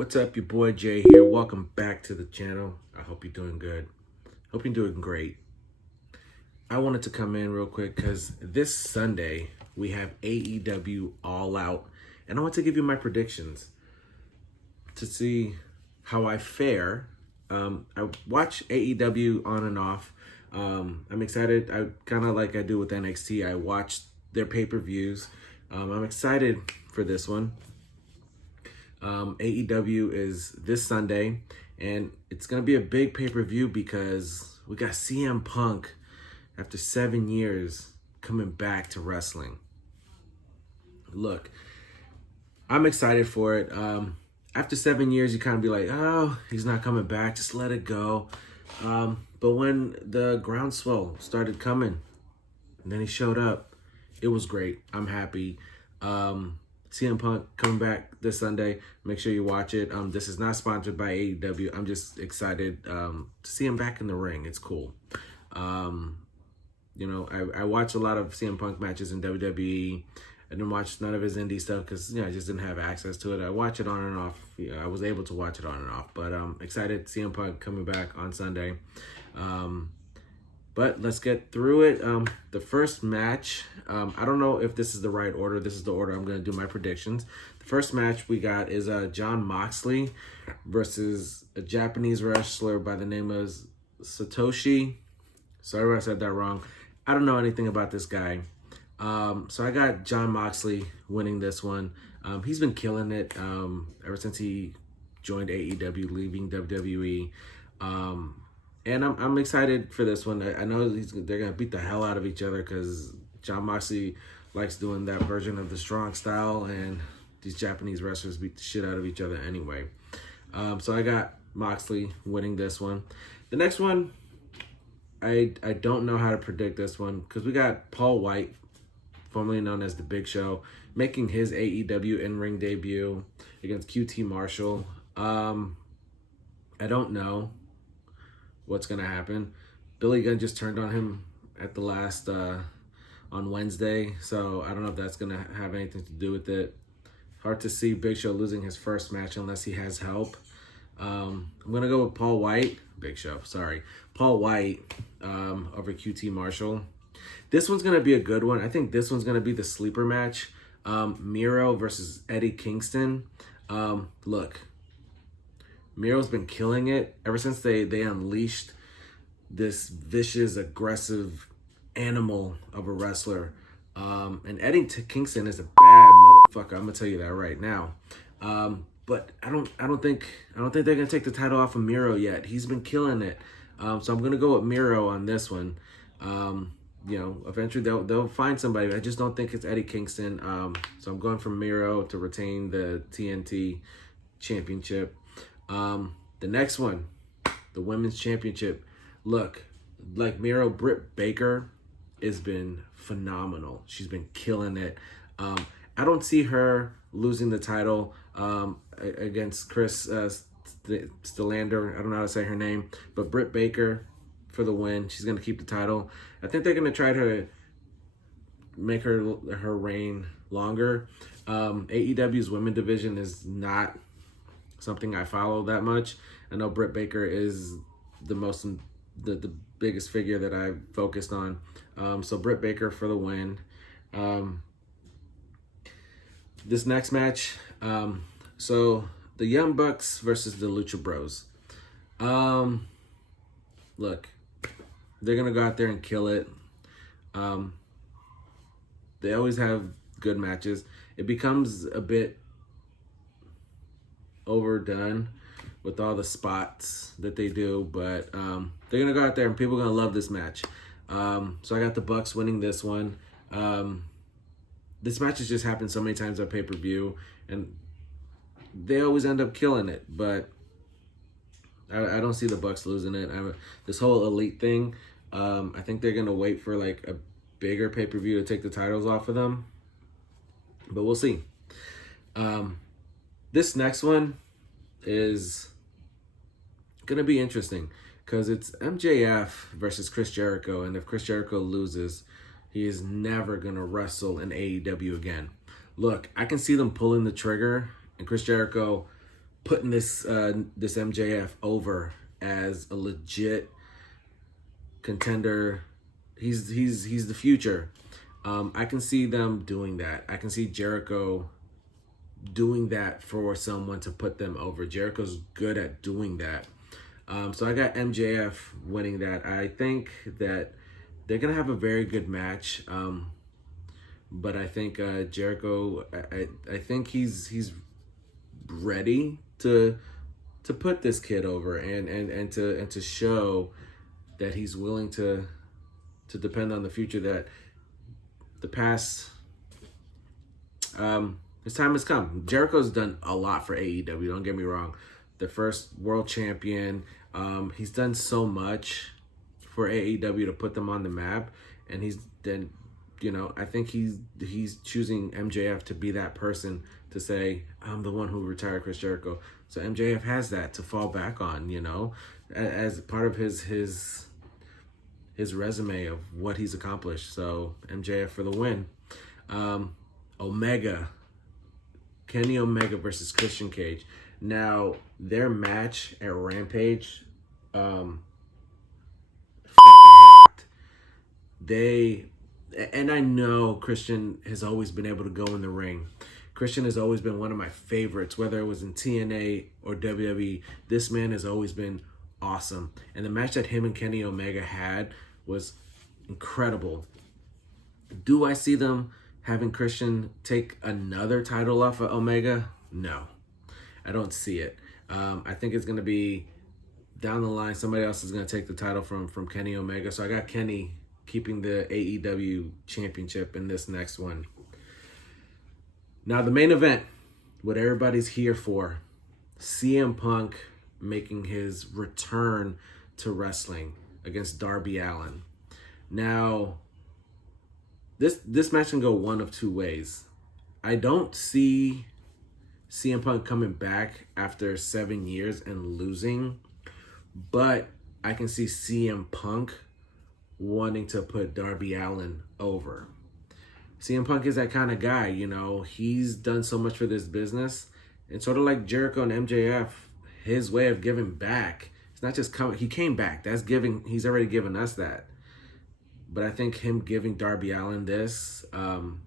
What's up, your boy Jay here. Welcome back to the channel. I hope you're doing good. Hope you're doing great. I wanted to come in real quick because this Sunday we have AEW All Out, and I want to give you my predictions to see how I fare. I watch AEW on and off. I'm excited. I kind of like I do with NXT. I watch their pay-per-views. I'm excited for this one. AEW is this Sunday, and it's going to be a big pay-per-view because we got CM Punk after 7 years coming back to wrestling. Look, I'm excited for it. After 7 years, you kind of be like, oh, he's not coming back. Just let it go. But when the groundswell started coming, and then he showed up, it was great. I'm happy. CM Punk coming back this Sunday. Make sure you watch it. This is not sponsored by AEW. I'm just excited to see him back in the ring. It's cool. I watch a lot of CM Punk matches in WWE. I didn't watch none of his indie stuff because I just didn't have access to it. I watch it on and off. I was able to watch it on and off. But excited CM Punk coming back on Sunday. But let's get through it. The first match, I don't know if this is the right order. This is the order I'm going to do my predictions. The first match we got is Jon Moxley versus a Japanese wrestler by the name of Satoshi. Sorry if I said that wrong. I don't know anything about this guy. So I got Jon Moxley winning this one. He's been killing it ever since he joined AEW, leaving WWE. And I'm excited for this one. I know they're going to beat the hell out of each other because Jon Moxley likes doing that version of the strong style, and these Japanese wrestlers beat the shit out of each other anyway. So I got Moxley winning this one. The next one, I don't know how to predict this one because we got Paul Wight, formerly known as The Big Show, making his AEW in-ring debut against QT Marshall. I don't know what's going to happen. Billy Gunn just turned on him at the last, on Wednesday, so I don't know if that's going to have anything to do with it. Hard to see Big Show losing his first match unless he has help. I'm going to go with Paul Wight, Paul Wight over QT Marshall. This one's going to be a good one. I think this one's going to be the sleeper match. Miro versus Eddie Kingston. Look, Miro's been killing it ever since they unleashed this vicious, aggressive animal of a wrestler. And Eddie Kingston is a bad motherfucker. I'm gonna tell you that right now. But I don't think they're gonna take the title off of Miro yet. He's been killing it. So I'm gonna go with Miro on this one. Eventually they'll find somebody. I just don't think it's Eddie Kingston. So I'm going for Miro to retain the TNT championship. The next one, the women's championship. Look, like Miro, Britt Baker has been phenomenal. She's been killing it. I don't see her losing the title against Chris Statlander. I don't know how to say her name, but Britt Baker for the win. She's going to keep the title. I think they're going to try to make her reign longer. AEW's women division is not something I follow that much. I know Britt Baker is the biggest figure that I've focused on. So Britt Baker for the win. This next match, so the Young Bucks versus the Lucha Bros. Look, they're gonna go out there and kill it. They always have good matches. It becomes a bit overdone with all the spots that they do, but they're gonna go out there and people are gonna love this match. So I got the Bucks winning this one. This match has just happened so many times on pay-per-view, and they always end up killing it, but I don't see the Bucks losing it. This whole elite thing, I think they're gonna wait for like a bigger pay-per-view to take the titles off of them, but we'll see. This next one is gonna be interesting because it's MJF versus Chris Jericho, and if Chris Jericho loses, he is never gonna wrestle in AEW again. Look, I can see them pulling the trigger and Chris Jericho putting this MJF over as a legit contender. He's the future. I can see them doing that. I can see Jericho doing that for someone to put them over. Jericho's good at doing that. So I got MJF winning that. I think that they're going to have a very good match. But I think Jericho, I think he's ready to put this kid over and to show that he's willing to depend on the future, that the past, his time has come. Jericho's done a lot for AEW, don't get me wrong. The first world champion. He's done so much for AEW to put them on the map, and he's then, I think he's choosing MJF to be that person to say, I'm the one who retired Chris Jericho. So MJF has that to fall back on, as part of his resume of what he's accomplished. So MJF for the win. Kenny Omega versus Christian Cage. Now, their match at Rampage, fucking rocked. And I know Christian has always been able to go in the ring. Christian has always been one of my favorites, whether it was in TNA or WWE. This man has always been awesome. And the match that him and Kenny Omega had was incredible. Do I see them having Christian take another title off of Omega? No, I don't see it. I think it's going to be down the line. Somebody else is going to take the title from Kenny Omega. So I got Kenny keeping the AEW championship in this next one. Now the main event, what everybody's here for, CM Punk making his return to wrestling against Darby Allin. Now, this match can go one of two ways. I don't see CM Punk coming back after 7 years and losing, but I can see CM Punk wanting to put Darby Allin over. CM Punk is that kind of guy, he's done so much for this business, and sort of like Jericho and MJF, his way of giving back, it's not just coming, he came back, that's giving, he's already given us that. But I think him giving Darby Allin this, in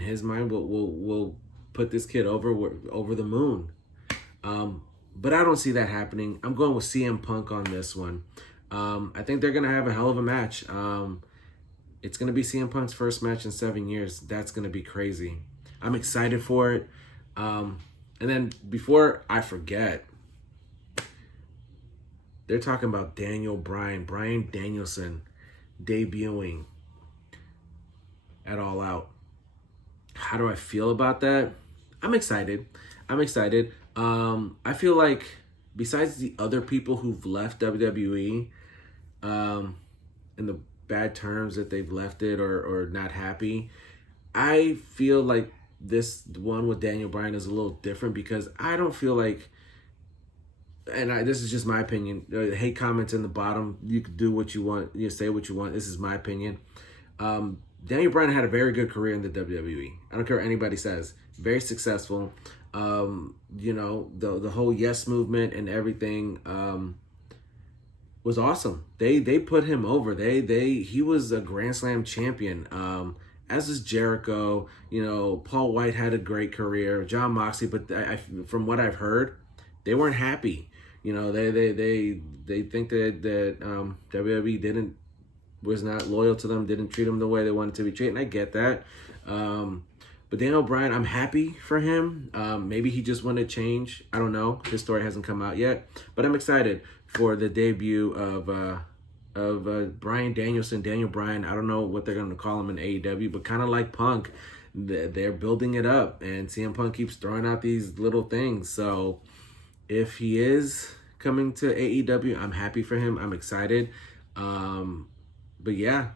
his mind, will put this kid over the moon. But I don't see that happening. I'm going with CM Punk on this one. I think they're going to have a hell of a match. It's going to be CM Punk's first match in 7 years. That's going to be crazy. I'm excited for it. And then before I forget, they're talking about Bryan Danielson debuting at All Out. How do I feel about that? I'm excited. I feel like besides the other people who've left WWE, in the bad terms that they've left it or not happy, I feel like this one with Daniel Bryan is a little different because I don't feel like, and this is just my opinion, hate comments in the bottom, you can do what you want, you say what you want, this is my opinion. Daniel Bryan had a very good career in the WWE. I don't care what anybody says. Very successful. The whole Yes movement and everything was awesome. They put him over. He was a Grand Slam champion. As is Jericho. Paul Wight had a great career. John Moxley, but from what I've heard, they weren't happy. They think that WWE was not loyal to them, didn't treat them the way they wanted to be treated, and I get that. But Daniel Bryan, I'm happy for him. Maybe he just wanted change. I don't know. His story hasn't come out yet, but I'm excited for the debut of Bryan Danielson, Daniel Bryan. I don't know what they're going to call him in AEW, but kind of like Punk, they're building it up, and CM Punk keeps throwing out these little things. So if he is coming to AEW, I'm happy for him. I'm excited. But yeah,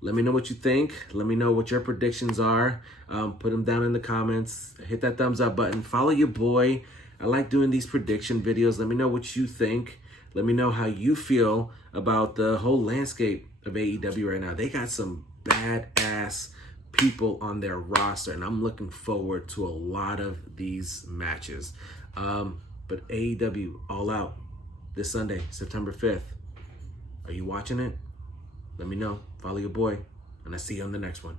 let me know what you think. Let me know what your predictions are. Put them down in the comments. Hit that thumbs up button. Follow your boy. I like doing these prediction videos. Let me know what you think. Let me know how you feel about the whole landscape of AEW right now. They got some badass people on their roster, and I'm looking forward to a lot of these matches. But AEW All Out this Sunday, September 5th. Are you watching it? Let me know. Follow your boy. And I'll see you on the next one.